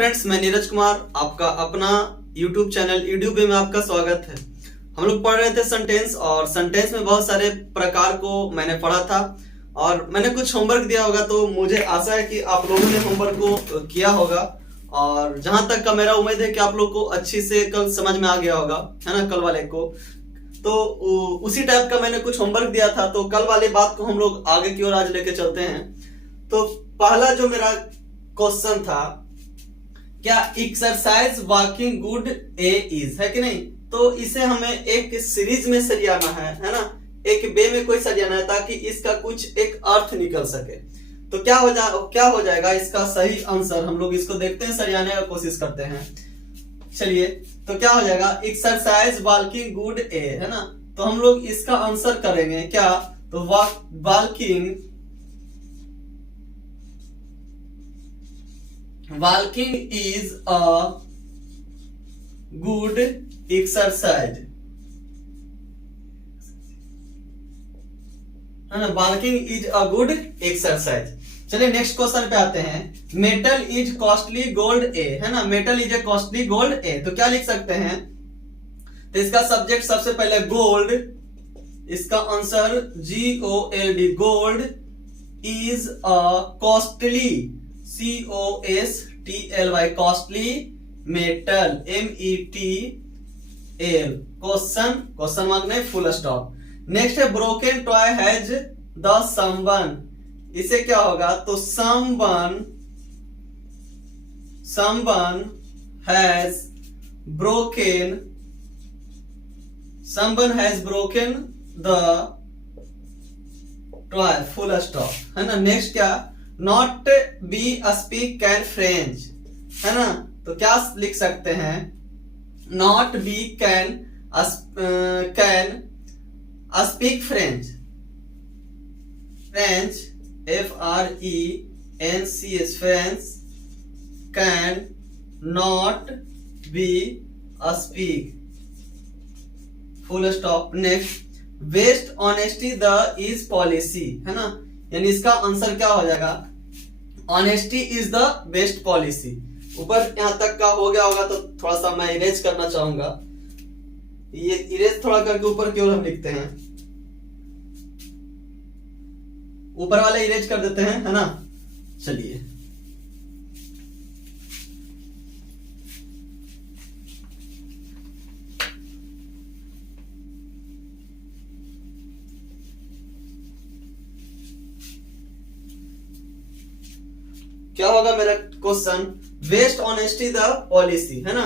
Friends, मैं नीरज कुमार, आपका अपना YouTube चैनल यूट्यूब में आपका स्वागत है। हम लोग पढ़ रहे थे सेंटेंस, और सेंटेंस में बहुत सारे प्रकार को मैंने पढ़ा था और मैंने कुछ होमवर्क दिया होगा, तो मुझे आशा है कि आप लोगों ने होमवर्क को किया होगा। और जहां तक का मेरा उम्मीद है कि आप लोग को अच्छी से कल समझ में आ गया होगा, है ना, कल वाले को। तो उसी टाइप का मैंने कुछ होमवर्क दिया था, तो कल वाली बात को हम लोग आगे की ओर आज लेके चलते हैं। तो पहला जो मेरा क्वेश्चन था, क्या exercise walking good A is, है कि नहीं। तो इसे हमें एक सीरीज में सरियाना है ना, एक वे में कोई सरियाना है ताकि इसका कुछ एक अर्थ निकल सके। तो क्या हो जाएगा इसका सही आंसर, हम लोग इसको देखते हैं, सरियाने का कोशिश करते हैं। चलिए, तो क्या हो जाएगा, एक्सरसाइज वॉकिंग गुड ए, है ना। तो हम लोग इसका आंसर करेंगे क्या, तो walking is a good exercise, है ना। walking is a good exercise। चलिए नेक्स्ट क्वेश्चन पे आते हैं। Metal is costly gold a, है ना। Metal is a costly gold a, तो क्या लिख सकते हैं, तो इसका सब्जेक्ट सबसे पहले गोल्ड, इसका answer GOLD, gold is a costly COSTLY, costly metal METL। Question mark नहीं, फुल स्टॉप। नेक्स्ट है broken toy has the someone, इसे क्या होगा, तो someone has broken the toy, full stop, है ना। नेक्स्ट क्या, not be speak can French, है ना। तो क्या लिख सकते हैं, not be can speak French, FRENCH, French, can not be speak, full stop. Next, best honesty the is policy, है ना। यानी इसका आंसर क्या हो जाएगा, honesty is the best policy. ऊपर यहां तक का हो गया होगा, तो थोड़ा सा मैं इरेज करना चाहूंगा। ये इरेज थोड़ा करके ऊपर की ओर हम लिखते हैं, ऊपर वाले इरेज कर देते हैं, है ना। चलिए, क्या होगा मेरा question, best honesty the policy, है ना।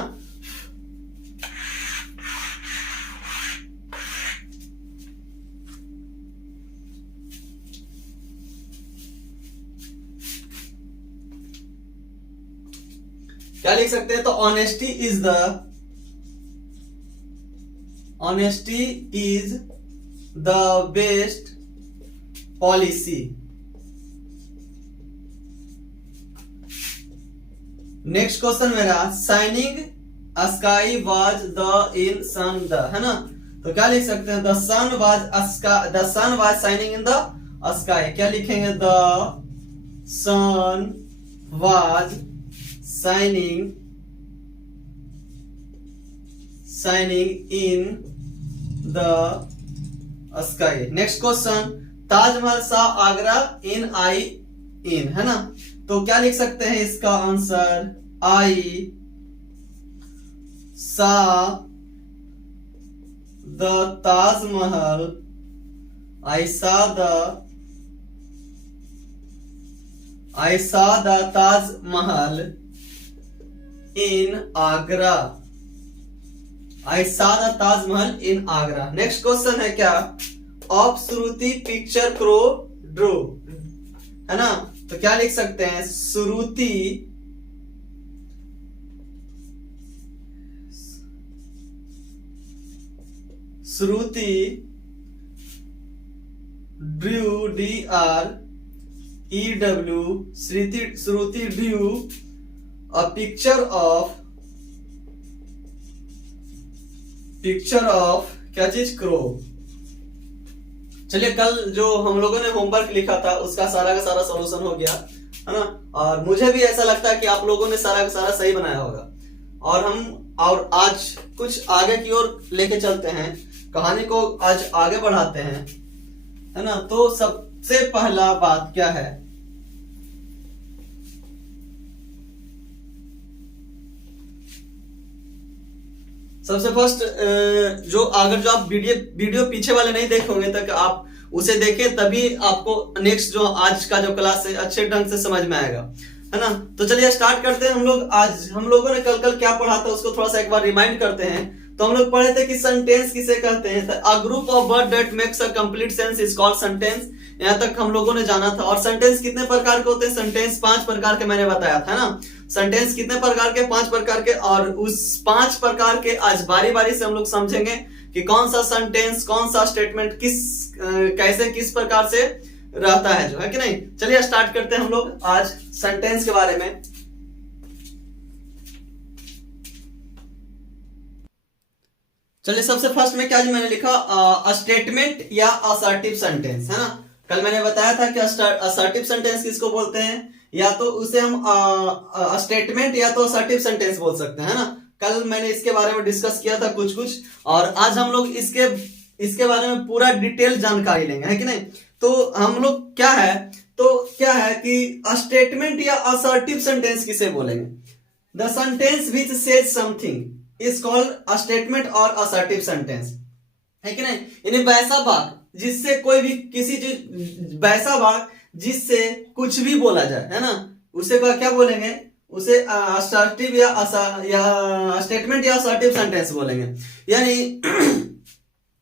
क्या लिख सकते हैं, तो honesty is the best policy. Next question मेरा, shining sky was the in sun the, है ना। तो क्या लिख सकते हैं, the sun was shining in the sky. क्या लिखेंगे, the sun was shining in the sky. Next question, Taj Mahal saw Agra इन आई इन, है ना। तो क्या लिख सकते हैं इसका answer, I saw the Taj Mahal, I saw the Taj Mahal in Agra, I saw the Taj Mahal in Agra. Next question है क्या, of Shruti picture crow drew, है ना। तो क्या लिख सकते हैं, Shruti drew DREW, Shruti drew a picture of क्या चीज, क्रो। चलिए, कल जो हम लोगों ने होमवर्क लिखा था उसका सारा का सारा सॉल्यूशन हो गया। है ना। और मुझे भी ऐसा लगता है कि आप लोगों ने सारा का सारा सही बनाया होगा। और आज कुछ आगे की ओर लेके चलते हैं, कहानी को आज आगे बढ़ाते हैं, है ना। तो सबसे पहला बात क्या है, सबसे फर्स्ट जो आप वीडियो पीछे वाले नहीं देखोगे तक आप उसे देखें, तभी आपको नेक्स्ट जो आज का जो क्लास है अच्छे ढंग से समझ में आएगा, है ना। तो चलिए स्टार्ट करते हैं हम लोग। आज हम लोगों ने कल क्या पढ़ा था उसको थोड़ा सा एक बार रिमाइंड करते हैं। तो हम लोग पढ़े थे कि सेंटेंस किसे कहते हैं। A group of word that makes a complete sense is called sentence. यहाँ तक हम लोगों ने जाना था। और सेंटेंस कितने प्रकार के होते हैं, सेंटेंस 5 प्रकार के मैंने बताया था ना। सेंटेंस कितने प्रकार के, 5 प्रकार के। और उस 5 प्रकार के आज बारी बारी से हम लोग समझेंगे कि कौन सा सेंटेंस, कौन सा स्टेटमेंट कैसे किस प्रकार से रहता है, जो है कि नहीं। चलिए स्टार्ट करते हैं हम लोग आज सेंटेंस के बारे में। चलिए सबसे फर्स्ट में क्या जी मैंने लिखा, स्टेटमेंट या असर्टिव सेंटेंस, है ना। कल मैंने बताया था कि असर्टिव सेंटेंस किसको बोलते हैं, या तो उसे हम स्टेटमेंट या तो असर्टिव सेंटेंस बोल सकते हैं, है ना। कल मैंने इसके बारे में डिस्कस किया था कुछ कुछ, और आज हम लोग इसके बारे में पूरा डिटेल जानकारी लेंगे, है कि नहीं। तो हम लोग क्या है कि स्टेटमेंट या असर्टिव सेंटेंस किसे बोलेंगे। The sentence which says something is called a statement और असर्टिव सेंटेंस, है कि नहीं। यानी वैसा वाक्य जिससे कोई भी किसी चीज, वैसा वाक्य जिससे कुछ भी बोला जाए, है ना, उसे क्या बोलेंगे, उसे असर्टिव या स्टेटमेंट या असर्टिव सेंटेंस बोलेंगे।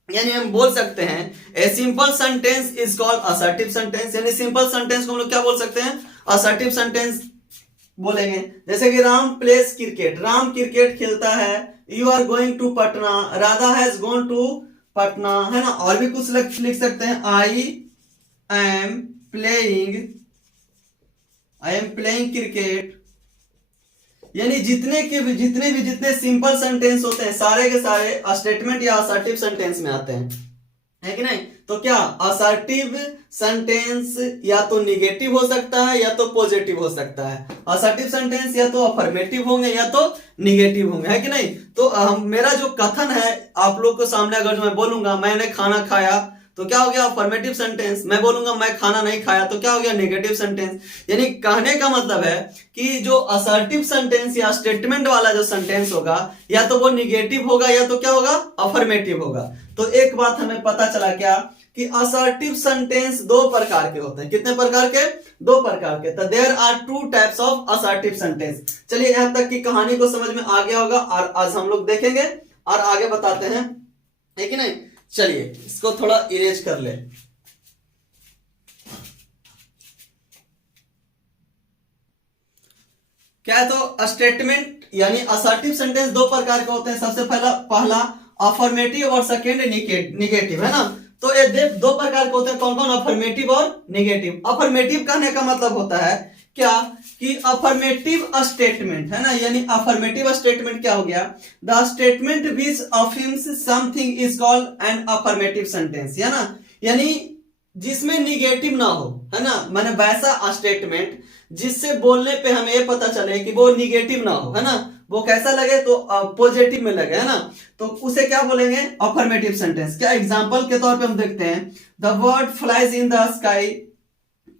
यानी हम बोल सकते हैं a simple sentence is called assertive sentence. यानी सिंपल सेंटेंस को हम लोग क्या बोल सकते हैं, असर्टिव सेंटेंस बोलेंगे। जैसे कि Ram plays cricket, Ram cricket खेलता है। You are going to Patna, Radha has gone to Patna, है ना। और भी कुछ लिख सकते हैं, आई एम प्लेइंग क्रिकेट। यानी जितने सिंपल सेंटेंस होते हैं सारे के सारे स्टेटमेंट या असर्टिव सेंटेंस में आते हैं, है कि नहीं। तो क्या असर्टिव सेंटेंस या तो निगेटिव हो सकता है या तो पॉजिटिव हो सकता है। असर्टिव सेंटेंस या तो अफर्मेटिव होंगे या तो निगेटिव होंगे, है कि नहीं। तो मेरा जो कथन है आप लोग को सामने, अगर मैं बोलूंगा मैंने खाना खाया तो क्या हो गया, अफर्मेटिव सेंटेंस। मैं बोलूंगा मैं खाना नहीं खाया तो क्या हो गया, नेगेटिव सेंटेंस। यानी कहने का मतलब है कि जो असर्टिव सेंटेंस या स्टेटमेंट वाला जो सेंटेंस होगा, या तो वो निगेटिव होगा या तो क्या होगा, अफर्मेटिव होगा। तो एक बात हमें पता चला क्या, कि असर्टिव सेंटेंस 2 प्रकार के होते हैं। कितने प्रकार के, 2 प्रकार के। तो there are 2 types of assertive sentence. चलिए यहां तक की कहानी को समझ में आ गया होगा, और आज हम लोग देखेंगे और आगे बताते हैं, है कि नहीं। चलिए इसको थोड़ा इरेज कर ले। क्या है, तो स्टेटमेंट यानी असर्टिव सेंटेंस 2 प्रकार के होते हैं। सबसे पहला अफर्मेटिव और सेकेंड निगेटिव, है ना। तो ये 2 प्रकार के होते हैं, कौन कौन, अफर्मेटिव और निगेटिव। अफर्मेटिव कहने का मतलब होता है क्या, कि अफर्मेटिव स्टेटमेंट, है ना। यानी अफर्मेटिव स्टेटमेंट क्या हो गया, the statement which affirms something is called an affirmative sentence, है ना। यानी जिसमें निगेटिव ना हो, है ना, माने वैसा स्टेटमेंट जिससे बोलने पे हमें ये पता चले कि वो निगेटिव ना हो, है ना, वो कैसा लगे, तो पॉजिटिव में लगे, है ना। तो उसे क्या बोलेंगे, अफर्मेटिव सेंटेंस। क्या एग्जांपल के तौर पे हम देखते हैं, the bird flies in the sky,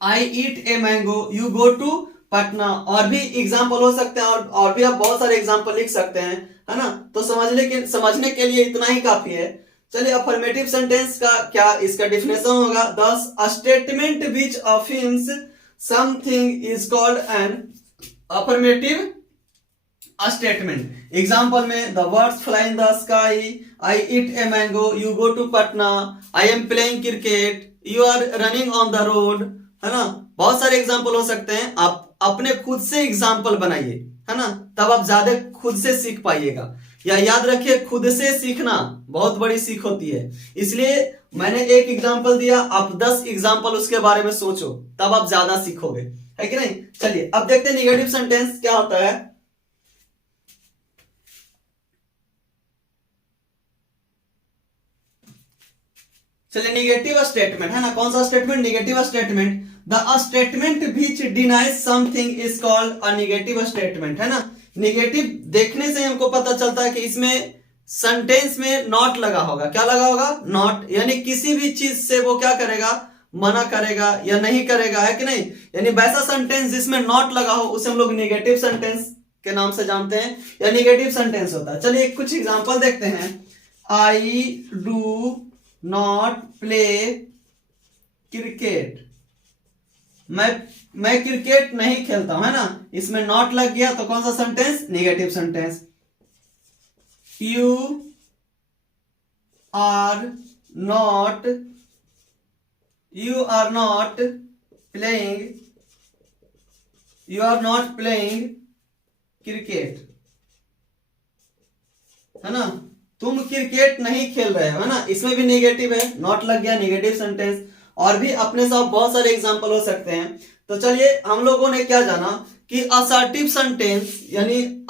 I eat a mango, you go to Patna. और भी एग्जांपल हो सकते हैं, और भी आप बहुत सारे एग्जांपल लिख सकते हैं, है ना। तो समझने के लिए इतना ही काफी है। चलिए अफर्मेटिव सेंटेंस का क्या इसका डिफिनेशन होगा, thus a statement which affirms something is called an affirmative statement. Example में, the birds fly in the sky, I eat a mango, you go to Patna, I am playing cricket, you are running on the road, है ना। बहुत सारे example हो सकते हैं, आप अपने खुद से एग्जाम्पल बनाइए, है ना, तब आप ज्यादा खुद से सीख पाइएगा। या याद रखिए, खुद से सीखना बहुत बड़ी सीख होती है। इसलिए मैंने एक एग्जाम्पल दिया, आप 10 एग्जाम्पल उसके बारे में सोचो, तब आप ज्यादा सीखोगे, है कि नहीं। चलिए अब देखते हैं निगेटिव सेंटेंस क्या होता है। चलिए निगेटिव स्टेटमेंट है ना, कौन सा statement? Negative statement. The statement which denies something is called a negative statement, है ना। निगेटिव देखने से हमको पता चलता है कि इसमें सेंटेंस में नॉट लगा होगा। क्या लगा होगा? नॉट, यानी किसी भी चीज से वो क्या करेगा? मना करेगा या नहीं करेगा, है कि नहीं। यानी वैसा सेंटेंस जिसमें नॉट लगा हो उसे हम लोग निगेटिव सेंटेंस के नाम से जानते हैं या निगेटिव सेंटेंस होता है। चलिए कुछ एग्जांपल देखते हैं। I do not play cricket, मैं क्रिकेट नहीं खेलता हूं, है ना। इसमें नॉट लग गया तो कौन सा sentence? Negative sentence. You are not playing cricket, है ना। तुम क्रिकेट नहीं खेल रहे हो, है ना। इसमें भी नेगेटिव है, नॉट लग गया, नेगेटिव सेंटेंस। और भी अपने साथ बहुत सारे एग्जांपल हो सकते हैं। तो चलिए हम लोगों ने क्या जाना कि असर्टिव सेंटेंस यानी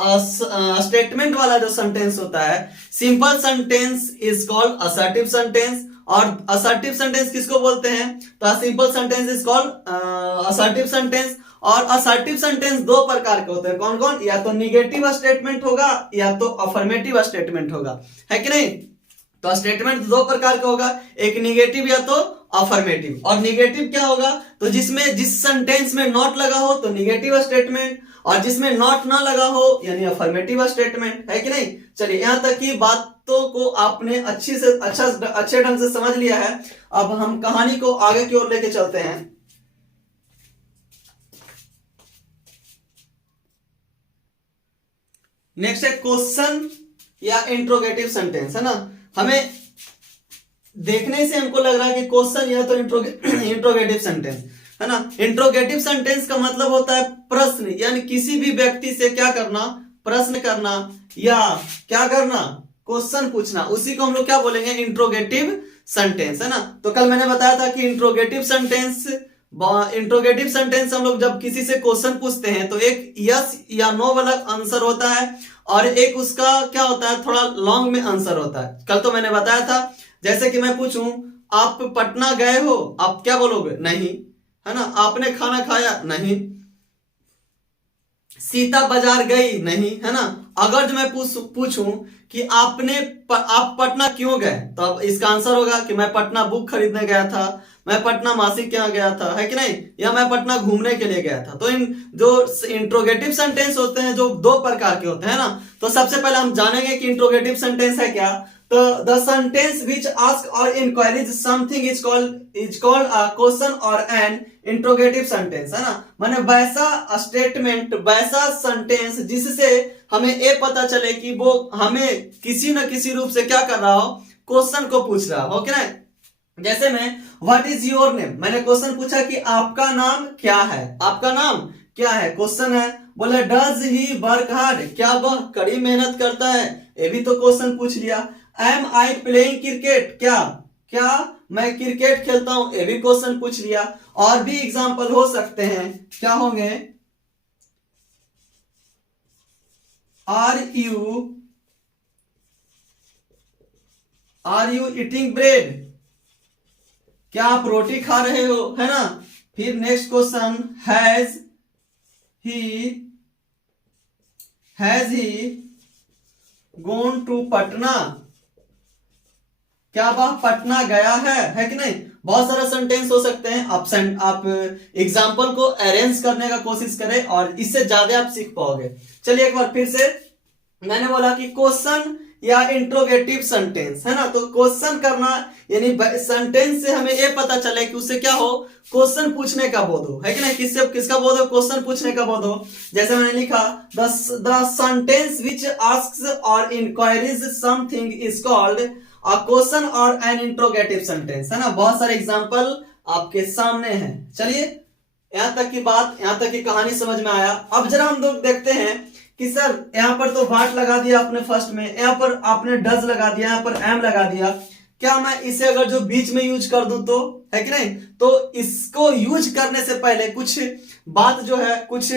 स्टेटमेंट वाला जो सेंटेंस होता है, simple sentence is called assertive sentence. और असर्टिव सेंटेंस किसको बोलते हैं? तो simple sentence is called assertive sentence. और असर्टिव सेंटेंस दो प्रकार के होते हैं, कौन कौन? या तो निगेटिव स्टेटमेंट होगा या तो अफर्मेटिव स्टेटमेंट होगा, है कि नहीं। तो स्टेटमेंट दो प्रकार का होगा, एक निगेटिव या तो अफर्मेटिव। और निगेटिव क्या होगा? तो जिस सेंटेंस में नॉट लगा हो तो निगेटिव स्टेटमेंट, और जिसमें नॉट ना लगा हो यानी अफर्मेटिव स्टेटमेंट, है कि नहीं। चलिए यहां तक की बातों को आपने अच्छे ढंग से समझ लिया है। अब हम कहानी को आगे की ओर लेके चलते हैं। नेक्स्ट है क्वेश्चन या इंट्रोगेटिव सेंटेंस, है ना। हमें देखने से हमको लग रहा है कि क्वेश्चन या तो इंट्रोगेटिव सेंटेंस, है ना। इंट्रोगेटिव सेंटेंस का मतलब होता है प्रश्न, यानी किसी भी व्यक्ति से क्या करना? प्रश्न करना या क्या करना? क्वेश्चन पूछना। उसी को हम लोग क्या बोलेंगे? इंट्रोगेटिव सेंटेंस, है ना। तो कल मैंने बताया था कि इंट्रोगेटिव सेंटेंस हम लोग जब किसी से क्वेश्चन पूछते हैं तो एक यस या नो वाला आंसर होता है, और एक उसका क्या होता है? थोड़ा लॉन्ग में आंसर होता है। कल तो मैंने बताया था, जैसे कि मैं पूछूं आप पटना गए हो, आप क्या बोलोगे? नहीं, है ना। आपने खाना खाया? नहीं। सीता बाजार गई? नहीं, है ना। अगर जो मैं पूछूं कि आप पटना क्यों गए, तो अब इसका आंसर होगा कि मैं पटना बुक खरीदने गया था, मैं पटना मासिक के यहाँ गया था, है कि नहीं, या मैं पटना घूमने के लिए गया था। तो इन जो इंट्रोगेटिव सेंटेंस होते हैं जो दो प्रकार के होते हैं ना। तो सबसे पहले हम जानेंगे कि इंट्रोगेटिव सेंटेंस है क्या। तो the sentence which ask or inquiries something is called a question or an interrogative sentence, है ना। माने वैसा स्टेटमेंट, वैसा सेंटेंस जिससे हमें ये पता चले कि वो हमें किसी न किसी रूप से क्या कर रहा हो? क्वेश्चन को पूछ रहा हो, क्या है। जैसे मैं व्हाट इज योर नेम, मैंने क्वेश्चन पूछा कि आपका नाम क्या है? आपका नाम क्या है? क्वेश्चन है। बोले डज ही वर्क हार्ड, क्या वह कड़ी मेहनत करता है? ये भी तो क्वेश्चन पूछ लिया। एम आई प्लेइंग क्रिकेट, क्या मैं क्रिकेट खेलता हूं? ये भी क्वेश्चन पूछ लिया। और भी एग्जांपल हो सकते हैं, क्या होंगे? आर यू ईटिंग ब्रेड, क्या आप रोटी खा रहे हो, है ना। फिर next question, has he gone to Patna, क्या वह पटना गया है कि नहीं। बहुत सारा सेंटेंस हो सकते हैं। आप एग्जाम्पल को अरेंज करने का कोशिश करें और इससे ज्यादा आप सीख पाओगे। चलिए एक बार फिर से, मैंने बोला कि क्वेश्चन या इंट्रोगेटिव सेंटेंस, है ना। तो क्वेश्चन करना यानी सेंटेंस से हमें यह पता चले कि उससे क्या हो? क्वेश्चन पूछने का बोध हो, है कि नहीं। किसका बोध हो? क्वेश्चन पूछने का बोध हो। जैसे मैंने लिखा the sentence which asks or inquiries something is called a question or an interrogative sentence, है ना। बहुत सारे एग्जांपल आपके सामने हैं। चलिए यहां तक की कहानी समझ में आया। अब जरा हम लोग देखते हैं कि सर यहां पर तो वाट लगा दिया आपने फर्स्ट में, यहां पर आपने डज लगा दिया, यहां पर एम लगा दिया। क्या मैं इसे अगर जो बीच में यूज कर दूं तो, है कि नहीं। तो इसको यूज करने से पहले कुछ बात जो है, कुछ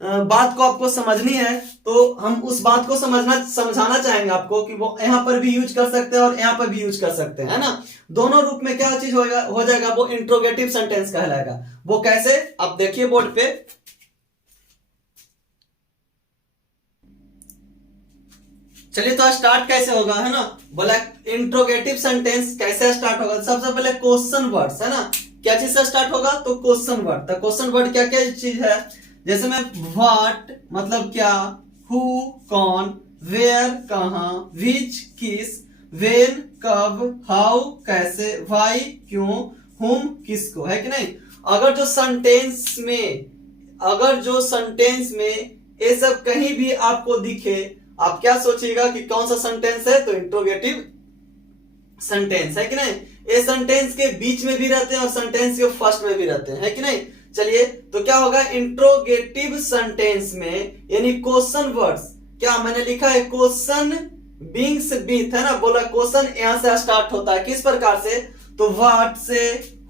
बात को आपको समझनी है, तो हम उस बात को समझाना चाहेंगे आपको कि वो यहाँ पर भी यूज कर सकते हैं और यहाँ पर भी यूज कर सकते हैं, है ना। दोनों रूप में क्या चीज हो जाएगा, वो इंट्रोगेटिव सेंटेंस कहलाएगा। वो कैसे, आप देखिए बोर्ड पे। चलिए तो स्टार्ट कैसे होगा, है ना। बोला इंट्रोगेटिव सेंटेंस कैसे स्टार्ट होगा, सबसे पहले क्वेश्चन वर्ड्स, है ना। क्या चीज से स्टार्ट होगा, तो क्वेश्चन वर्ड। तो क्वेश्चन वर्ड क्या क्या चीज है, जैसे में व्हाट मतलब क्या, हु कौन, वेयर कहां, विच किस, वेन कब, हाउ कैसे, व्हाई क्यों, हुम किसको, है कि नहीं। अगर जो सेंटेंस में ये सब कहीं भी आपको दिखे, आप क्या सोचिएगा कि कौन सा सेंटेंस है, तो इंट्रोगेटिव सेंटेंस, है कि नहीं। ये सेंटेंस के बीच में भी रहते हैं और सेंटेंस के फर्स्ट में भी रहते हैं, है कि नहीं। चलिए तो क्या होगा इंट्रोगेटिव सेंटेंस में, यानी क्वेश्चन वर्ड्स, क्या मैंने लिखा है क्वेश्चन बिंग्स विथ, है ना। बोला क्वेश्चन यहां से स्टार्ट होता है, किस प्रकार से, तो व्हाट से,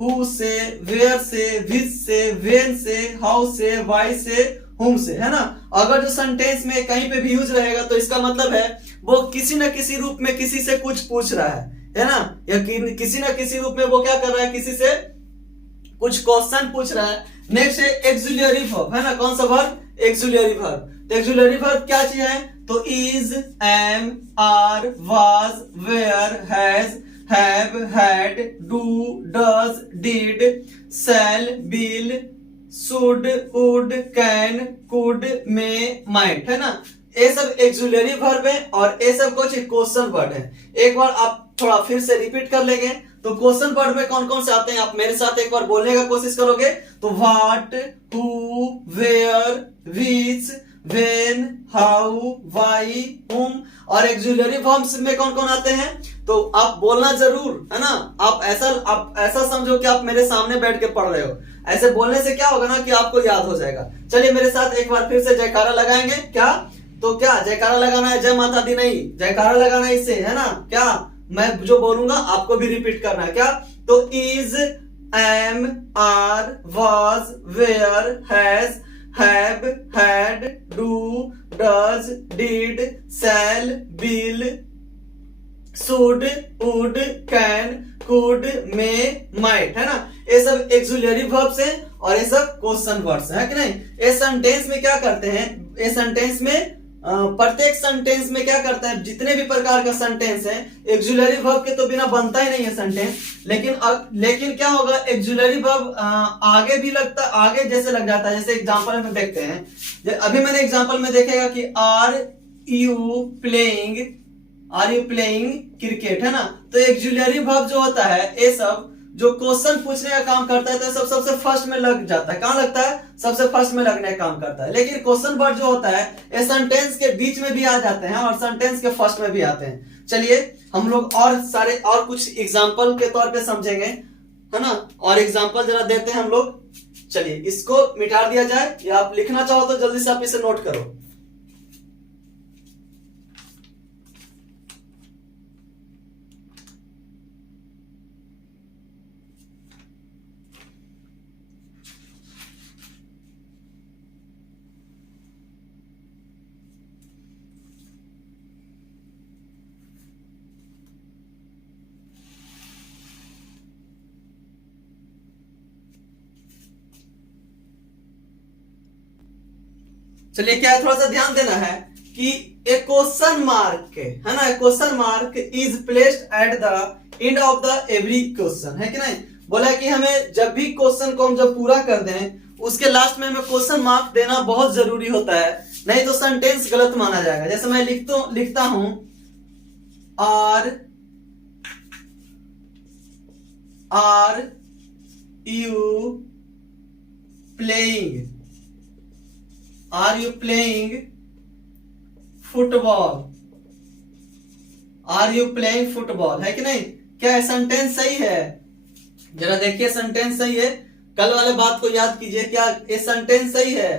हु से, वेयर से, विच से, वेन से, हाउ से, वाई से, हुम से, है ना। अगर जो सेंटेंस में कहीं पे भी यूज रहेगा तो इसका मतलब है वो किसी न किसी रूप में किसी से कुछ पूछ रहा है ना, या किसी न किसी रूप में वो क्या कर रहा है, किसी से कुछ क्वेश्चन पूछ रहा है। नेक्स्ट है एक्सुलरी वर्ब, है ना। कौन सा वर्ब, एक्सुलरी वर्ब। तो एक्सुलरी वर्ब क्या चीज है, तो is, am, are, was, were, has, have, had, do, does, did, shall, will, should, would, can, could, may, might, है ना। ये सब एक्सुलरी वर्ब है और ये सब कुछ क्वेश्चन वर्ड है। एक बार आप थोड़ा फिर से रिपीट कर लेंगे, तो क्वेश्चन वर्ड में कौन कौन से आते हैं, आप मेरे साथ एक बार बोलने का कोशिश करोगे, तो what, who, where, which, when, how, why, whom. और एक्सुलरी वर्ब्स में कौन कौन आते हैं, तो आप बोलना जरूर, है ना। आप ऐसा समझो कि आप मेरे सामने बैठ के पढ़ रहे हो। ऐसे बोलने से क्या होगा ना कि आपको याद हो जाएगा। चलिए मेरे साथ एक बार फिर से जयकारा लगाएंगे, क्या, तो क्या जयकारा लगाना है, जय माता दी नहीं, जयकारा लगाना है इससे, है ना। क्या मैं जो बोलूंगा आपको भी रिपीट करना है, क्या, तो is, am, are, was, were, has, have, had, do, does, did, shall, will, should, would, can, could, may, might, है ना। ये सब एक्सुलरी वर्ब्स हैं और ये सब क्वेश्चन वर्ड्स हैं, कि नहीं। ये सेंटेंस में क्या करते हैं, ये सेंटेंस में प्रत्येक सेंटेंस में क्या करता है, जितने भी प्रकार का सेंटेंस है, एक्सुलरी वर्ब के तो बिना बनता ही नहीं है सेंटेंस। लेकिन क्या होगा, एक्सुलरी वर्ब आगे भी लगता, आगे जैसे लग जाता है। जैसे एग्जांपल में देखते हैं, अभी मैंने एग्जांपल में देखेगा कि आर यू प्लेइंग क्रिकेट, है ना। तो एक्सुलरी वर्ब जो होता है, ये सब जो क्वेश्चन पूछने का काम करता है, तो सब सबसे फर्स्ट में लग जाता है। कहां लगता है, सबसे फर्स्ट में लगने का काम करता है। लेकिन क्वेश्चन वर्ड जो होता है, ये सेंटेंस के बीच में भी आ जाते हैं और सेंटेंस के फर्स्ट में भी आते हैं। चलिए हम लोग और कुछ एग्जांपल के तौर पे समझेंगे, है ना। और एग्जांपल जरा देते हैं हम लोग। चलिए इसको मिटा दिया जाए, या आप लिखना चाहो तो जल्दी से आप इसे नोट करो। चलिए क्या है, थोड़ा सा ध्यान देना है कि एक क्वेश्चन मार्क, है ना, question mark is placed at the end of the every question, है कि नहीं। बोला कि हमें जब भी क्वेश्चन को हम जब पूरा कर दें, उसके लास्ट में हमें क्वेश्चन मार्क देना बहुत जरूरी होता है, नहीं तो सेंटेंस गलत माना जाएगा। जैसे मैं लिखता हूं are you playing, are you playing football, are you playing football, है कि नहीं। क्या सेंटेंस सही है, जरा देखिए सेंटेंस सही है। कल वाले बात को याद कीजिए, क्या ये सेंटेंस सही है,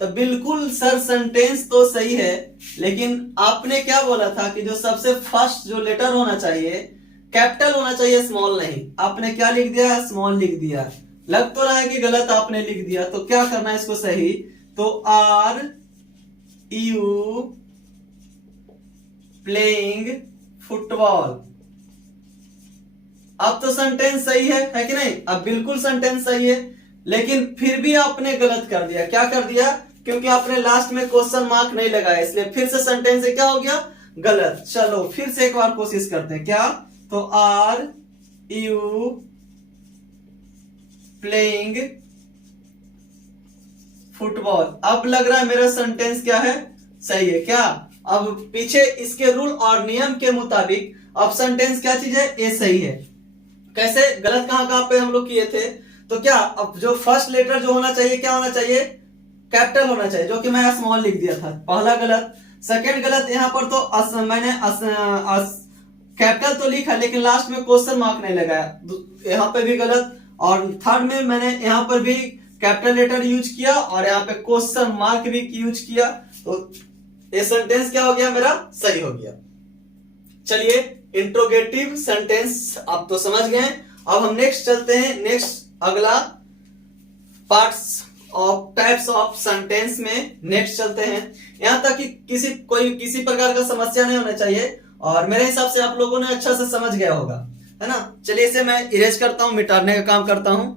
तो बिल्कुल सर सेंटेंस तो सही है, लेकिन आपने क्या बोला था कि जो सबसे फर्स्ट जो लेटर होना चाहिए कैपिटल होना चाहिए, स्मॉल नहीं। आपने क्या लिख दिया, स्मॉल लिख दिया। लग तो रहा है कि गलत आपने लिख दिया, तो क्या करना है इसको सही, तो आर यू प्लेइंग फुटबॉल। अब तो सेंटेंस सही है कि नहीं? अब बिल्कुल सेंटेंस सही है, लेकिन फिर भी आपने गलत कर दिया। क्या कर दिया? क्योंकि आपने लास्ट में क्वेश्चन मार्क नहीं लगाया, इसलिए फिर से सेंटेंस क्या हो गया? गलत। चलो फिर से एक बार कोशिश करते हैं। क्या? तो आर यू प्लेइंग फुटबॉल। अब लग रहा है मेरा सेंटेंस क्या है? सही है। क्या? अब पीछे इसके रूल और नियम के मुताबिक अब सेंटेंस क्या चीज है? ये सही है। कैसे? गलत कहां पे हम लोग किए थे? तो क्या, अब जो फर्स्ट लेटर जो होना चाहिए क्या होना चाहिए? कैपिटल होना चाहिए, जो कि मैं स्मॉल लिख दिया था। पहला गलत। सेकंड गलत, यहां पर तो मैंने कैपिटल तो लिखा लेकिन लास्ट में क्वेश्चन मार्क नहीं लगाया, यहाँ पे भी गलत। और थर्ड में मैंने यहाँ पर भी कैपिटल लेटर यूज किया और यहाँ पे क्वेश्चन मार्क भी यूज किया, तो ये सेंटेंस क्या हो गया? मेरा सही हो गया। चलिए, इंट्रोगेटिव सेंटेंस आप तो समझ गए। अब हम नेक्स्ट चलते हैं। नेक्स्ट अगला parts of types of sentence में नेक्स्ट चलते हैं। यहां तक कि किसी प्रकार का समस्या नहीं होना चाहिए, और मेरे हिसाब से आप लोगों ने अच्छा से समझ गया होगा, है ना? चलिए इसे मैं इरेज करता हूं, मिटाने का काम करता हूं।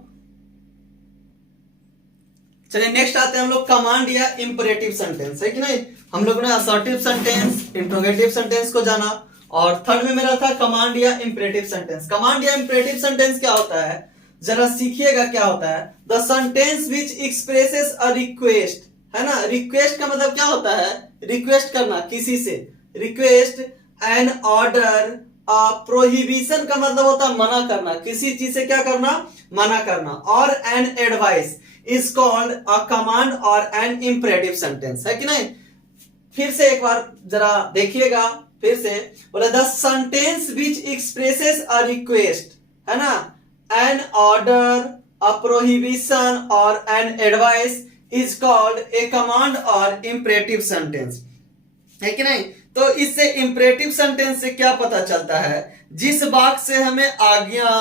चलिए नेक्स्ट आते हैं हम लोग कमांड या इंपरेटिव सेंटेंस, है कि नहीं? हम लोगों ने असर्टिव सेंटेंस, इंट्रोगेटिव सेंटेंस को जाना, और थर्ड में मेरा था कमांड या इंपरेटिव सेंटेंस। कमांड या इंपरेटिव सेंटेंस क्या होता है? जरा सीखिएगा क्या होता है। The sentence which expresses a request, है ना? रिक्वेस्ट का मतलब क्या होता है? रिक्वेस्ट करना किसी से। रिक्वेस्ट, एन ऑर्डर, प्रोहिबिशन का मतलब होता है मना करना, किसी चीज से क्या करना? मना करना। और an advice is called a command और एन इंपरेटिव सेंटेंस, है कि नहीं? फिर से एक बार जरा देखिएगा, फिर से बोले the sentence which expresses a request, है ना, एन ऑर्डर, अ प्रोहिबिशन और an advice is called a command और इंपरेटिव सेंटेंस, है कि नहीं? तो इससे इंपरेटिव सेंटेंस से क्या पता चलता है? जिस वाक्य से हमें आज्ञा,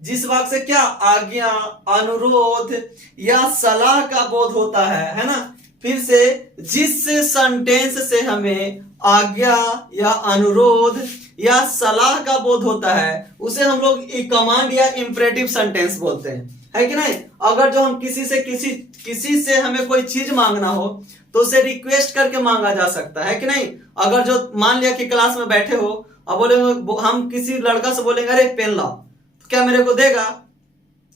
जिस वाक्य से क्या? आज्ञा, अनुरोध या सलाह का बोध होता है ना? फिर से, जिस सेंटेंस से हमें आज्ञा या अनुरोध या सलाह का बोध होता है उसे हम लोग कमांड या इंपरेटिव सेंटेंस बोलते हैं, है कि नहीं? अगर जो हम किसी से हमें कोई चीज मांगना हो तो उसे रिक्वेस्ट करके मांगा जा सकता है कि नहीं? अगर जो मान लिया कि क्लास में बैठे हो, अब बोलेंगे, हम किसी लड़का से बोलेंगे अरे पेन लाओ, तो क्या मेरे को देगा?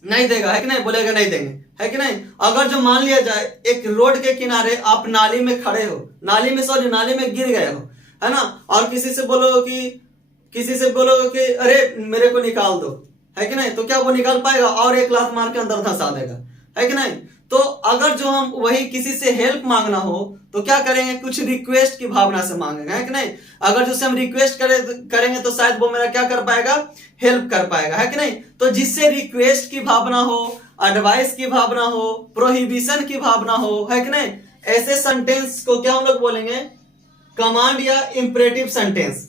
नहीं देगा, है कि नहीं? बोलेगा नहीं देंगे, है कि नहीं? अगर जो मान लिया जाए एक रोड के किनारे आप नाली में खड़े हो, नाली में गिर गए हो, है ना, और किसी से बोलो कि अरे मेरे को निकाल दो, है कि नहीं? तो क्या वो निकाल पाएगा? और एक लात मार के अंदर धंसा देगा, है कि नहीं? तो अगर जो हम वही किसी से हेल्प मांगना हो तो क्या करेंगे? कुछ रिक्वेस्ट की भावना से मांगेंगे, है कि नहीं? अगर जो से हम रिक्वेस्ट करेंगे तो शायद वो मेरा क्या कर पाएगा? हेल्प कर पाएगा, है कि नहीं? तो जिससे रिक्वेस्ट की भावना हो, एडवाइस की भावना हो, प्रोहिबिशन की भावना हो, है कि नहीं, ऐसे सेंटेंस को क्या हम लोग बोलेंगे? कमांड या इंपरेटिव सेंटेंस,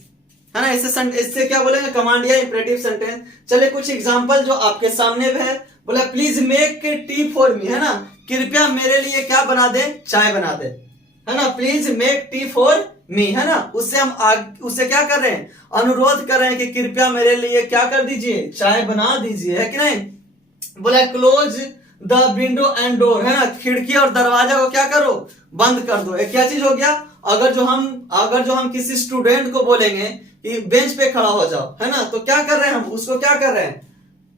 है ना? इससे क्या बोलेंगे? कमांड या इंपरेटिव सेंटेंस। चलिए कुछ एग्जांपल जो आपके सामने है, बोला please make tea for me, है ना, कृपया मेरे लिए क्या बना दे? चाय बना दे, है ना? Please make tea for me, है ना? उससे क्या कर रहे हैं? अनुरोध कर रहे हैं कि कृपया मेरे लिए क्या कर दीजिए? चाय बना दीजिए, है कि नहीं? बोला close the window and door, है ना, खिड़की और दरवाजा को क्या करो? बंद कर दो। एक क्या चीज हो गया? अगर जो हम किसी स्टूडेंट को बोलेंगे कि बेंच पे खड़ा हो जाओ, है ना, तो क्या कर रहे हैं? हम उसको क्या कर रहे हैं?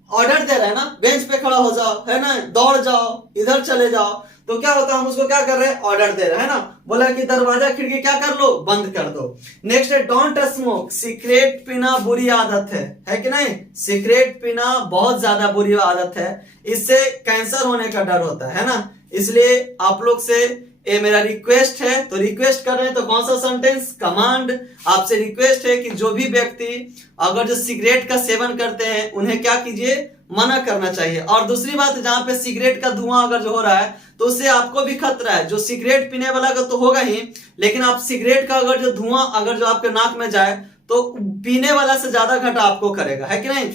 ऑर्डर दे रहे हैं ना, बेंच पे खड़ा हो जाओ, है ना, दौड़ जाओ, इधर चले जाओ, तो क्या होता है? हम उसको क्या कर रहे हैं? ऑर्डर दे रहे हैं, है ना? बोला कि दरवाजा खिड़की क्या कर लो? बंद कर दो। नेक्स्ट है डोंट स्मोक, सिगरेट पीना बुरी आदत है कि नहीं? सिगरेट पीना बहुत ज्यादा बुरी आदत है, इससे कैंसर होने का डर होता है ना? इसलिए आप लोग से ये मेरा रिक्वेस्ट है, तो रिक्वेस्ट कर रहे हैं तो कौन सा सेंटेंस? कमांड। आपसे रिक्वेस्ट है कि जो भी व्यक्ति अगर जो सिगरेट का सेवन करते हैं उन्हें क्या कीजिए? मना करना चाहिए। और दूसरी बात, जहां पे सिगरेट का धुआं अगर जो हो रहा है तो उससे आपको भी खतरा है। जो सिगरेट पीने वाला का तो होगा ही, लेकिन आप सिगरेट का अगर जो धुआं अगर जो आपके नाक में जाए तो पीने वाला से ज्यादा घाटा आपको करेगा, है कि नहीं?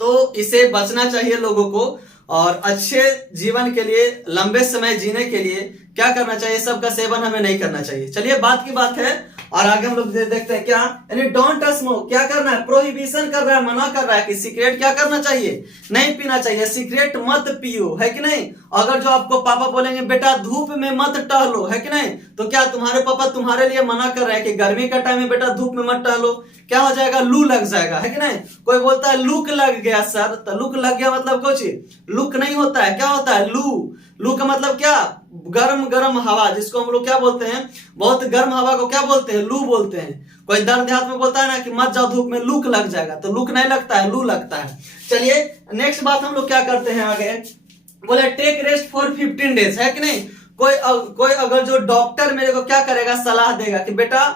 तो इसे बचना चाहिए लोगों को। और अच्छे जीवन के लिए, लंबे समय जीने के लिए क्या करना चाहिए, सबका सेवन हमें नहीं करना चाहिए। चलिए बात की बात है और आगे हम लोग देखते हैं क्या, यानी डोंट स्मोक क्या करना है, प्रोहिबिशन कर रहा है, मना कर रहा है कि सिगरेट क्या करना चाहिए, नहीं पीना चाहिए, सिगरेट मत पियो, है कि नहीं। अगर जो आपको पापा बोलेंगे बेटा धूप में मत टहलो, है कि नहीं, तो क्या तुम्हारे पापा तुम्हारे लिए मना कर रहे हैं कि गर्मी का टाइम में बेटा धूप में मत टहलो, क्या हो जाएगा, लू लग जाएगा, है कि नहीं। कोई बोलता है लूक लग गया सर, तो लूक लग गया मतलब कुछ लूक नहीं होता है, क्या होता है, लू। लू का मतलब क्या, गर्म गर्म हवा, जिसको हम लोग क्या बोलते हैं, बहुत गर्म हवा को क्या बोलते हैं, लू बोलते हैं। कोई दर्द देहात में बोलता है ना कि मत जाओ धूप में, लूक लग जाएगा, तो लूक नहीं लगता है, लू लगता है। चलिए नेक्स्ट बात हम लोग क्या करते हैं आगे, बोले टेक रेस्ट फॉर 15 डेज, है कि नहीं। कोई अगर जो डॉक्टर मेरे को क्या करेगा, सलाह देगा कि बेटा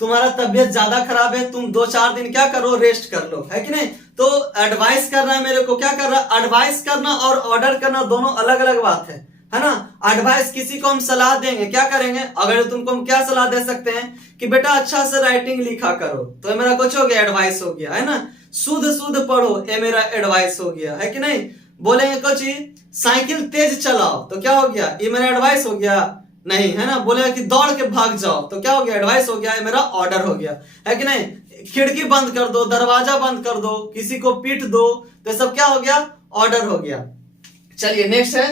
तुम्हारा तबियत ज्यादा खराब है, तुम 2-4 दिन क्या करो, रेस्ट कर लो, है कि नहीं। तो एडवाइस कर रहा है मेरे को, क्या कर रहा है, एडवाइस करना और ऑर्डर करना दोनों अलग अलग बात है ना। एडवाइस किसी को हम सलाह देंगे, क्या करेंगे, अगर तुमको हम क्या सलाह दे सकते हैं कि बेटा अच्छा से राइटिंग लिखा करो, तो मेरा कुछ हो गया, एडवाइस हो गया, है ना। शुद्ध शुद्ध पढ़ो, ये मेरा एडवाइस हो गया, है कि नहीं। बोलेंगे कुछ साइकिल तेज चलाओ, तो क्या हो गया, ये मेरा एडवाइस हो गया, नहीं, है ना। बोलेगा कि दौड़ के भाग जाओ, तो क्या हो गया, एडवाइस हो गया, ये मेरा ऑर्डर हो गया, है कि नहीं। खिड़की बंद कर दो, दरवाजा बंद कर दो, किसी को पीट दो, तो सब क्या हो गया, ऑर्डर हो गया। चलिए नेक्स्ट है,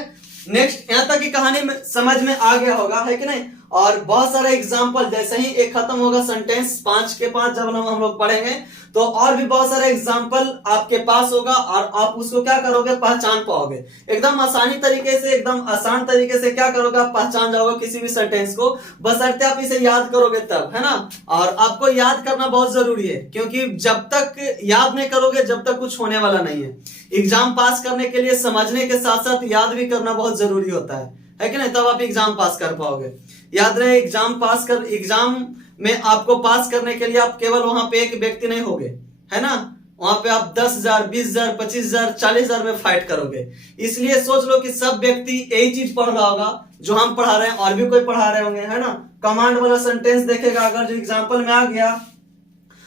नेक्स्ट यहां तक की कहानी में समझ में आ गया होगा, है कि नहीं। और बहुत सारे एग्जाम्पल, जैसे ही एक खत्म होगा सेंटेंस 5 के 5 जब हम लोग पढ़ेंगे, तो और भी बहुत सारे एग्जाम्पल आपके पास होगा और आप उसको क्या करोगे, पहचान पाओगे एकदम आसानी तरीके से, एकदम आसान तरीके से क्या करोगे, आप पहचान जाओगे किसी भी सेंटेंस को, बशर्ते आप इसे याद करोगे तब, है ना। और आपको याद करना बहुत जरूरी है, क्योंकि जब तक याद नहीं करोगे जब तक कुछ होने वाला नहीं है। एग्जाम पास करने के लिए समझने के साथ साथ याद भी करना बहुत जरूरी होता है कि नहीं, तब आप एग्जाम पास कर पाओगे। याद रहे एग्जाम में आपको पास करने के लिए आप केवल वहां पे एक व्यक्ति नहीं होगे, है ना, वहां पे आप 10,000, 20,000, 25,000, 40,000 में फाइट करोगे। इसलिए सोच लो कि सब व्यक्ति यही चीज पढ़ रहा होगा जो हम पढ़ा रहे हैं, और भी कोई पढ़ा रहे होंगे, है ना। कमांड वाला सेंटेंस देखेगा, अगर जो एग्जाम्पल में आ गया,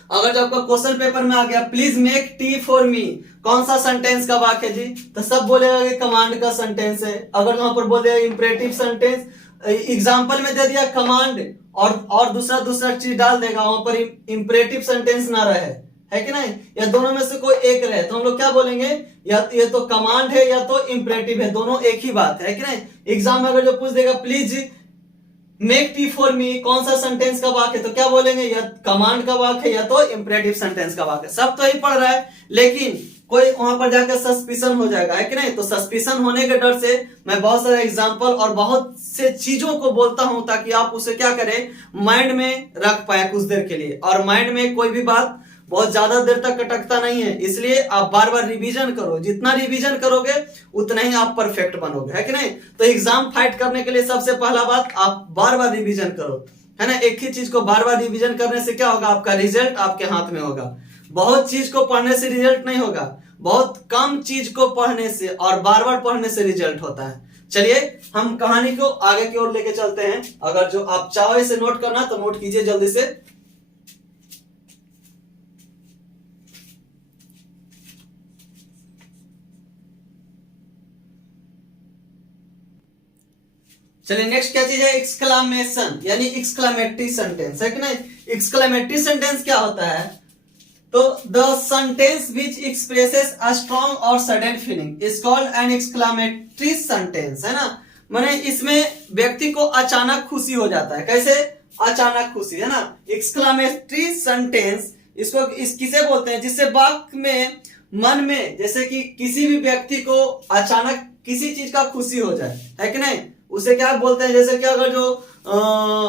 अगर जो आपका क्वेश्चन पेपर में आ गया please make tea for me, कौन सा सेंटेंस का वाक्य जी, तो सब बोलेगा कि कमांड का सेंटेंस है। अगर वहां पर बोल दिया इंपरेटिव सेंटेंस, एग्जाम्पल में दे दिया कमांड और दूसरा चीज डाल देगा, वहां पर इंपरेटिव सेंटेंस ना रहे, है कि नहीं, या दोनों में से कोई एक रहे, तो हम लोग क्या बोलेंगे, या ये तो कमांड है या तो इंपरेटिव है, दोनों एक ही बात है कि नहीं। एग्जाम में अगर जो पूछ देगा please make tea for me, कौन सा सेंटेंस का वाक्य, तो क्या बोलेंगे, या कमांड का वाक्य या तो इंपरेटिव सेंटेंस का वाक्य। सब तो ही पढ़ रहा है, लेकिन कोई वहां पर जाकर सस्पिशन हो जाएगा, है कि नहीं। तो सस्पिशन होने के डर से मैं बहुत सारे एग्जांपल और बहुत से चीजों को बोलता हूं, ताकि आप उसे क्या करें, माइंड में रख पाए कुछ देर के लिए। और माइंड में कोई भी बात बहुत ज्यादा देर तक अटकता नहीं है, इसलिए आप बार बार रिवीजन करो, जितना रिवीजन करोगे उतना ही आप परफेक्ट बनोगे, है कि नहीं। तो एग्जाम फाइट करने के लिए सबसे पहला बात, आप बार बार रिवीजन करो, है ना। एक ही चीज को बार बार रिवीजन करने से क्या होगा, आपका रिजल्ट आपके हाथ में होगा। बहुत चीज को पढ़ने से रिजल्ट नहीं होगा, बहुत कम चीज को पढ़ने से और बार बार पढ़ने से रिजल्ट होता है। चलिए हम कहानी को आगे की ओर लेके चलते हैं। अगर जो आप चाहो इसे नोट करना तो नोट कीजिए जल्दी से। चलिए नेक्स्ट क्या चीज है, एक्सक्लामेशन, यानी एक्सक्लामेटरी सेंटेंस, है कि नहीं। एक्सक्लामेटरी सेंटेंस क्या होता है, तो the sentence which expresses a strong और sudden feeling is called an exclamatory sentence, है ना। माने इसमें व्यक्ति को अचानक खुशी हो जाता है, कैसे, अचानक खुशी, है ना। एक्सक्लामेटरी सेंटेंस इसको किसे बोलते हैं, जिससे वाक्य में, मन में, जैसे कि किसी भी व्यक्ति को अचानक किसी चीज का खुशी हो जाए, है कि नहीं, उसे क्या बोलते हैं। जैसे कि अगर जो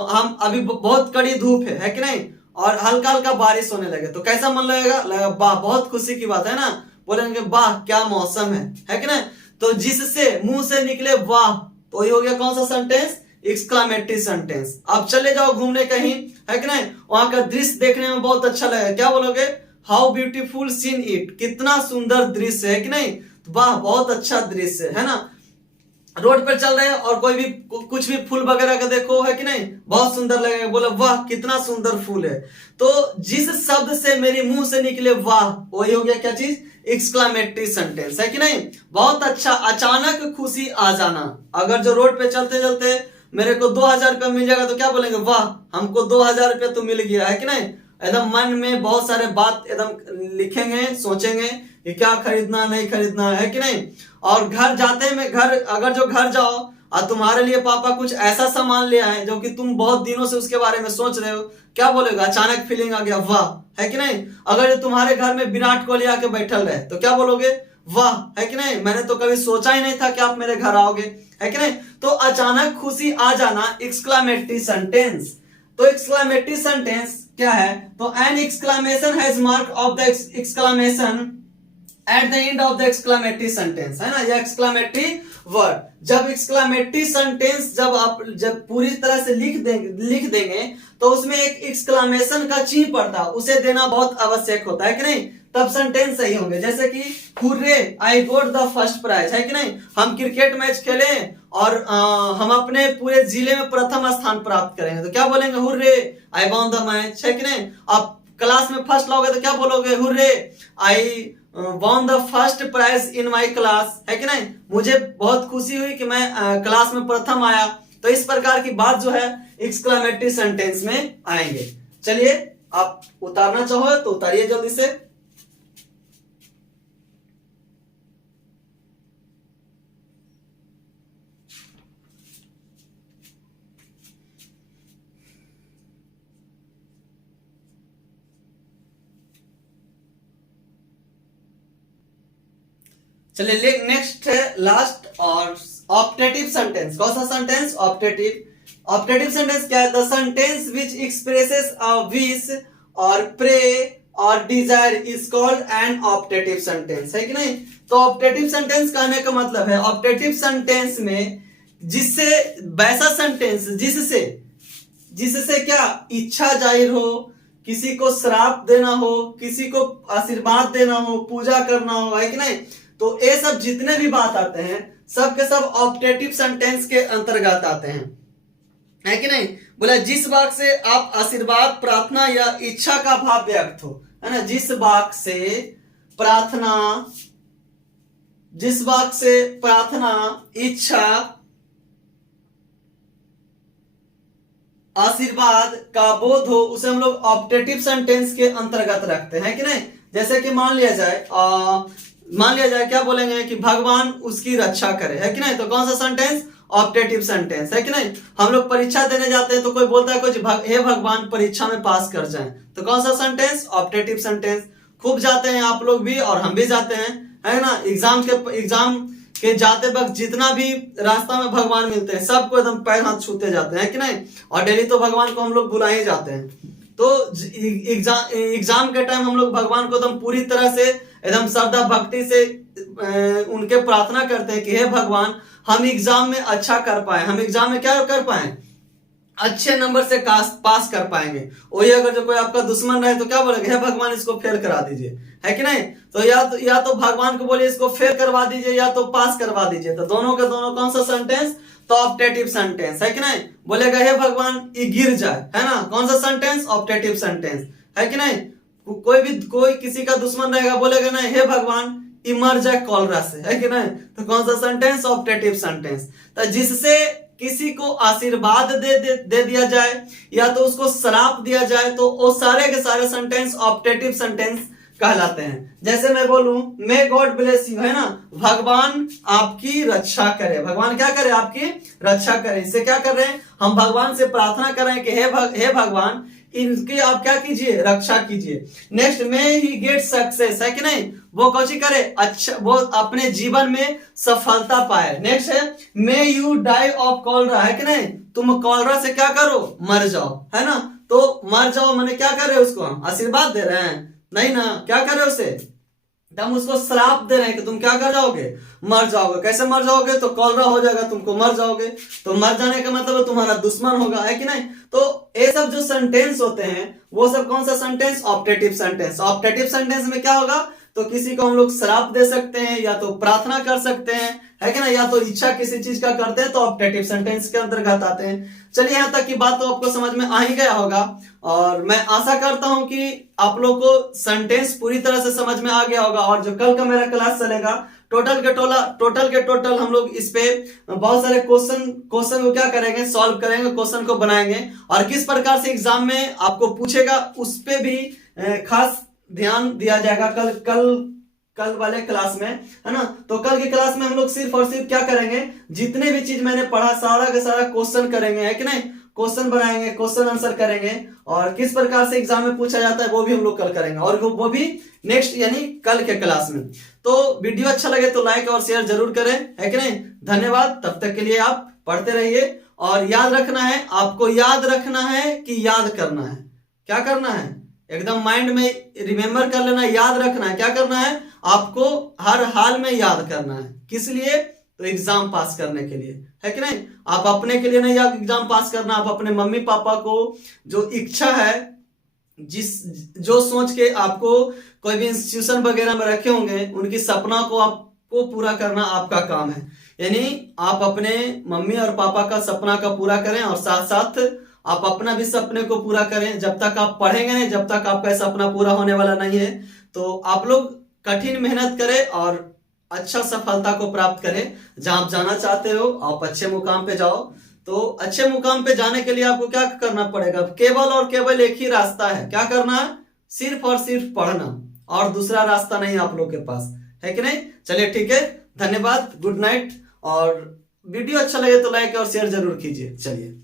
हम अभी बहुत कड़ी धूप है कि नहीं, और हल्का हल्का बारिश होने लगे, तो कैसा मन लगेगा, वाह बहुत खुशी की बात है ना, बोलेंगे वाह क्या मौसम है कि नहीं। तो जिससे मुंह से निकले वाह, तो ये हो गया कौन सा सेंटेंस, एक्सक्लामेटरी सेंटेंस। अब चले जाओ घूमने कहीं, है कि नहीं, वहां का दृश्य देखने में बहुत अच्छा लगे, क्या बोलोगे, हाउ ब्यूटीफुल सीन इट, कितना सुंदर दृश्य है कि नहीं, वाह बहुत अच्छा दृश्य है ना। रोड पर चल रहे हैं और कोई भी कुछ भी फूल वगैरह का देखो, है कि नहीं, बहुत सुंदर लगेगा, बोला वाह कितना सुंदर फूल है। तो जिस शब्द से मेरे मुंह से निकले वाह, वही हो गया क्या चीज, एक्सक्लामेटरी सेंटेंस, है कि नहीं। बहुत अच्छा, अचानक खुशी आ जाना। अगर जो रोड पे चलते चलते मेरे को 2000 रुपया मिल जाएगा तो क्या बोलेंगे, वाह हमको 2000 रुपया तो मिल गया, है कि नहीं। एकदम मन में बहुत सारे बात एकदम लिखेंगे, सोचेंगे कि क्या खरीदना नहीं खरीदना, है कि नहीं। और घर जाते में, घर अगर जो घर जाओ और तुम्हारे लिए पापा कुछ ऐसा सामान ले आए जो कि तुम बहुत दिनों से उसके बारे में सोच रहे हो, क्या बोलेगा, अचानक फीलिंग आ गया, वाह, है कि नहीं। अगर तुम्हारे घर में विराट कोहली आके बैठल रहे तो क्या बोलोगे, वाह, है कि नहीं, मैंने तो कभी सोचा ही नहीं था कि आप मेरे घर आओगे, है कि नहीं। तो अचानक खुशी आ जाना एक्सक्लामेटरी सेंटेंस। तो एक्सक्लामेटरी सेंटेंस क्या है, तो an exclamation has mark of the exclamation at the end of the exclamatory sentence, है ना, यह एक्सक्लामेटरी वर्ड। जब एक्सक्लामेटरी सेंटेंस जब पूरी तरह से लिख देंगे तो उसमें एक एक्सक्लामेशन का चिन्ह पड़ता है, उसे देना बहुत आवश्यक होता है कि नहीं, तब सेंटेंस सही होंगे। जैसे कि hurray I got the first prize, है कि नहीं। हम क्रिकेट मैच खेले और हम अपने पूरे जिले में प्रथम स्थान प्राप्त करेंगे तो क्या बोलेंगे, hurray I won the match, है कि नहीं। आप क्लास में फर्स्ट लाओगे तो क्या बोलोगे, hurray I won the first prize in my class, है कि नहीं, मुझे बहुत खुशी हुई कि मैं क्लास में प्रथम आया। तो इस प्रकार की बात जो है एक्सक्लामेटरी सेंटेंस में आएंगे। चलिए आप उतारना चाहो तो उतारिए जल्दी से। चलिए नेक्स्ट है लास्ट और ऑप्टेटिव सेंटेंस। कौन सा सेंटेंस, ऑप्टेटिव। ऑप्टेटिव सेंटेंस क्या है, the sentence which expresses a wish और प्रे और desire is called N optative sentence, है कि नहीं। तो ऑप्टेटिव सेंटेंस कहने का मतलब है, ऑप्टेटिव सेंटेंस में जिससे, वैसा सेंटेंस जिससे क्या इच्छा जाहिर हो, किसी को श्राप देना हो, किसी को आशीर्वाद देना हो, पूजा करना हो, है कि नहीं। तो ये सब जितने भी बात आते हैं सब के सब ऑप्टेटिव सेंटेंस के अंतर्गत आते हैं, है कि नहीं। बोला जिस वाक्य से आप आशीर्वाद, प्रार्थना या इच्छा का भाव व्यक्त हो, है ना, जिस वाक्य से प्रार्थना, इच्छा, आशीर्वाद का बोध हो, उसे हम लोग ऑप्टेटिव सेंटेंस के अंतर्गत रखते हैं कि नहीं। जैसे कि मान लिया जाए क्या बोलेंगे कि भगवान उसकी रक्षा करे, है कि नहीं। तो कौन सा सेंटेंस, ऑप्टेटिव सेंटेंस, है कि नहीं। हम लोग परीक्षा देने जाते हैं तो कोई बोलता है कुछ, हे भगवान परीक्षा में पास कर जाएं, तो कौन सा सेंटेंस, ऑप्टेटिव सेंटेंस। खूब जाते हैं आप लोग भी और हम भी जाते हैं, है ना, एग्जाम के जाते वक्त जितना भी रास्ता में भगवान मिलते हैं सबको एकदम पैर हाथ छूते जाते हैं कि नहीं। और डेली तो भगवान को हम लोग बुला ही जाते हैं। तो एग्जाम के टाइम हम लोग भगवान को एकदम पूरी तरह से एकदम श्रद्धा भक्ति से उनके प्रार्थना करते हैं कि हे भगवान हम एग्जाम में अच्छा कर पाए, हम एग्जाम में क्या कर पाए, अच्छे नंबर से पास कर पाएंगे। वही अगर जो कोई आपका दुश्मन रहे तो क्या बोलेंगे, हे भगवान इसको फेल करा दीजिए, है कि नहीं। तो या तो भगवान को बोलिए इसको फेल करवा दीजिए या तो पास करवा दीजिए। तो दोनों के दोनों कौन सा सेंटेंस, तो ऑप्टेटिव सेंटेंस, है कि नहीं। बोलेगा हे भगवान ये गिर जाए, है ना, कौन सा सेंटेंस, ऑप्टेटिव सेंटेंस, है कि नहीं। कोई किसी का दुश्मन रहेगा बोलेगा नहीं हे भगवान ये मर जाए कॉलरा से, है कि नहीं। तो कौन सा सेंटेंस, ऑप्टेटिव सेंटेंस। तो जिससे किसी को आशीर्वाद दे दिया जाए या तो उसको श्राप दिया जाए तो वो सारे के सारे सेंटेंस ऑप्टेटिव सेंटेंस कहलाते हैं। जैसे मैं बोलूं मे गॉड ब्लेस यू, है ना, भगवान आपकी रक्षा करे, भगवान क्या करे, आपकी रक्षा करे। इससे क्या कर रहे हैं हम, भगवान से प्रार्थना कर रहे हैं कि हे भगवान इनकी आप क्या कीजिए, रक्षा कीजिए। नेक्स्ट मे ही गेट सक्सेस, है कि नहीं, वो कौची करे, अच्छा वो अपने जीवन में सफलता पाए। नेक्स्ट है may you die of cholera, है कि नहीं, तुम कॉलरा से क्या करो, मर जाओ, है ना। तो मर जाओ मैंने क्या कर रहे हो, उसको हम आशीर्वाद दे रहे हैं नहीं ना, क्या कर रहे हो उसे, हम उसको श्राप दे रहे हैं कि तुम क्या कर जाओगे, मर जाओगे। कैसे मर जाओगे, तो कॉलरा हो जाएगा, तुमको मर जाओगे। तो मर जाने का मतलब तुम्हारा दुश्मन होगा, है कि नहीं। तो ये सब जो सेंटेंस होते हैं वो सब कौन सा sentence, optative sentence. Optative sentence में क्या होगा, तो किसी को हम लोग श्राप दे सकते हैं या तो प्रार्थना कर सकते हैं, है कि ना, या तो इच्छा किसी चीज का करते हैं तो ऑप्टेटिव सेंटेंस के अंतर्गत आते हैं। चलिए यहाँ तक की बात तो आपको समझ में आ ही गया होगा और मैं आशा करता हूं कि आप लोग को सेंटेंस पूरी तरह से समझ में आ गया होगा। और जो कल का मेरा क्लास चलेगा टोटल के टोटल हम लोग इस पे बहुत सारे क्वेश्चन को क्या करेंगे, सॉल्व करेंगे, क्वेश्चन को बनाएंगे और किस प्रकार से एग्जाम में आपको पूछेगा उस पे भी खास ध्यान दिया जाएगा कल वाले क्लास में, है ना। तो कल की क्लास में हम लोग सिर्फ और सिर्फ क्या करेंगे, जितने भी चीज मैंने पढ़ा सारा का सारा क्वेश्चन करेंगे, है कि नहीं, क्वेश्चन बनाएंगे, क्वेश्चन आंसर करेंगे और किस प्रकार से एग्जाम में पूछा जाता है वो भी हम लोग कल करेंगे और वो भी नेक्स्ट यानी कल के क्लास में। तो वीडियो अच्छा लगे तो लाइक और शेयर जरूर करें, है कि नहीं। धन्यवाद, तब तक के लिए आप पढ़ते रहिए और याद रखना है, आपको याद रखना है कि याद करना है, क्या करना है, एकदम माइंड में रिमेम्बर कर लेना, याद रखना है, क्या करना है, आपको हर हाल में याद करना है। किस लिए, तो एग्जाम पास करने के लिए, है कि नहीं। आप अपने के लिए नहीं एग्जाम पास करना, आप अपने मम्मी पापा को जो इच्छा है, जो सोच के आपको कोई भी इंस्टीट्यूशन वगैरह में रखे होंगे, उनकी सपना को आपको पूरा करना आपका काम है। यानी आप अपने मम्मी और पापा का सपना का पूरा करें और साथ साथ आप अपना भी सपने को पूरा करें। जब तक आप पढ़ेंगे नहीं, जब तक आपका सपना पूरा होने वाला नहीं है। तो आप लोग कठिन मेहनत करें और अच्छा सफलता को प्राप्त करें। जहां आप जाना चाहते हो आप अच्छे मुकाम पे जाओ। तो अच्छे मुकाम पे जाने के लिए आपको क्या करना पड़ेगा, केवल और केवल एक ही रास्ता है, क्या करना है, सिर्फ और सिर्फ पढ़ना, और दूसरा रास्ता नहीं आप लोग के पास, है कि नहीं। चलिए ठीक है, धन्यवाद, गुड नाइट। और वीडियो अच्छा लगे तो लाइक और शेयर जरूर कीजिए। चलिए।